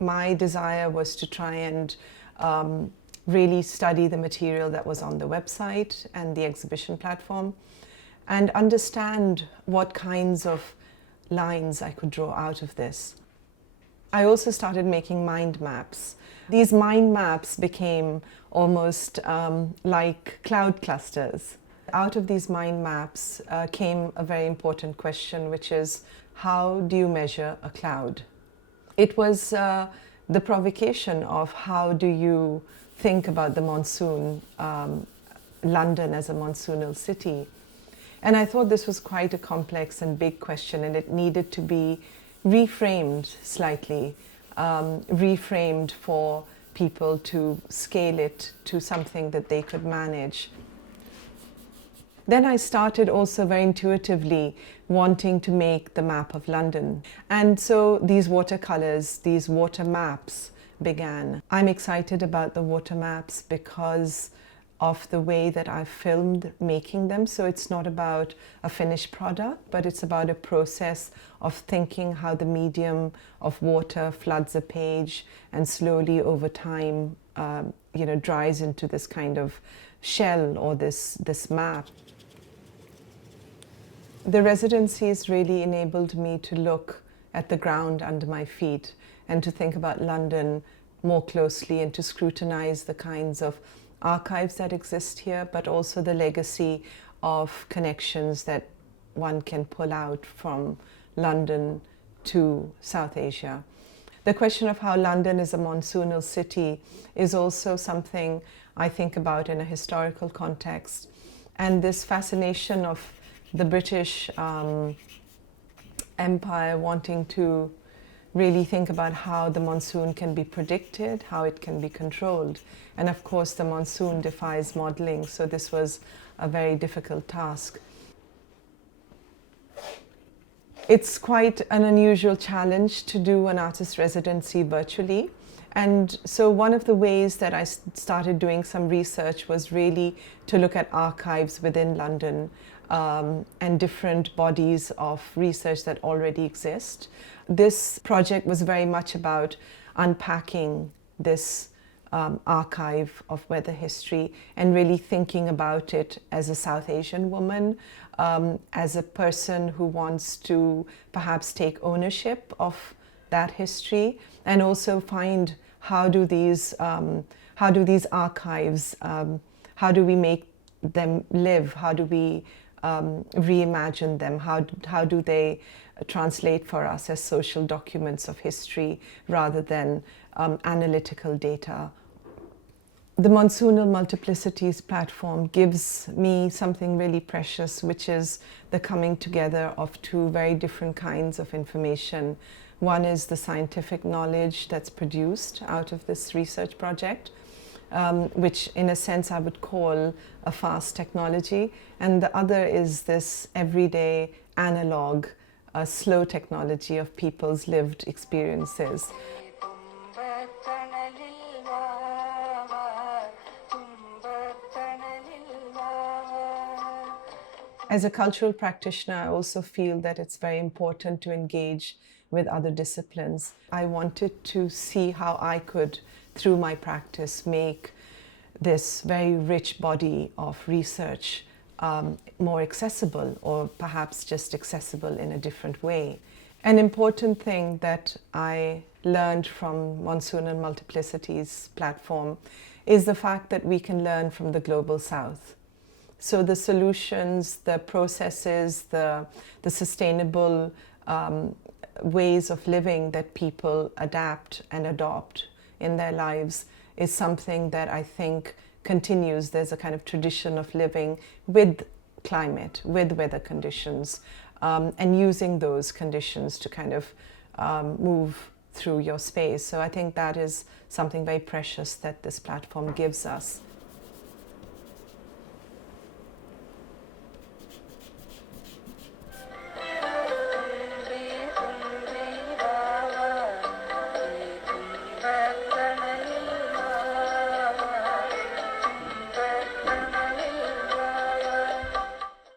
my desire was to try and really study the material that was on the website and the exhibition platform and understand what kinds of lines I could draw out of this. I also started making mind maps. These mind maps became almost like cloud clusters. Out of these mind maps came a very important question, which is, how do you measure a cloud? It was the provocation of how do you think about the monsoon, London as a monsoonal city. And I thought this was quite a complex and big question, and it needed to be reframed slightly, reframed for people to scale it to something that they could manage. Then I started also very intuitively wanting to make the map of London. And so these watercolors, these water maps began. I'm excited about the water maps because of the way that I filmed making them. So it's not about a finished product, but it's about a process of thinking how the medium of water floods a page and slowly over time, dries into this kind of shell or this map. The residencies really enabled me to look at the ground under my feet and to think about London more closely and to scrutinize the kinds of archives that exist here, but also the legacy of connections that one can pull out from London to South Asia. The question of how London is a monsoonal city is also something I think about in a historical context. And this fascination of the British Empire wanting to really think about how the monsoon can be predicted, how it can be controlled. And of course, the monsoon defies modeling, so this was a very difficult task. It's quite an unusual challenge to do an artist residency virtually. And so one of the ways that I started doing some research was really to look at archives within London and different bodies of research that already exist. This project was very much about unpacking this archive of weather history and really thinking about it as a South Asian woman, as a person who wants to perhaps take ownership of that history and also find how do these archives, how do we make them live, how do we reimagine them, how do they translate for us as social documents of history rather than analytical data. The Monsoonal Multiplicities platform gives me something really precious, which is the coming together of two very different kinds of information. One is the scientific knowledge that's produced out of this research project, which in a sense I would call a fast technology, and the other is this everyday analog, slow technology of people's lived experiences. As a cultural practitioner, I also feel that it's very important to engage with other disciplines. I wanted to see how I could, through my practice, make this very rich body of research more accessible, or perhaps just accessible in a different way. An important thing that I learned from Monsoonal Multiplicities platform is the fact that we can learn from the global south. So the solutions, the processes, the sustainable ways of living that people adapt and adopt in their lives is something that I think continues. There's a kind of tradition of living with climate, with weather conditions, and using those conditions to kind of move through your space. So I think that is something very precious that this platform gives us.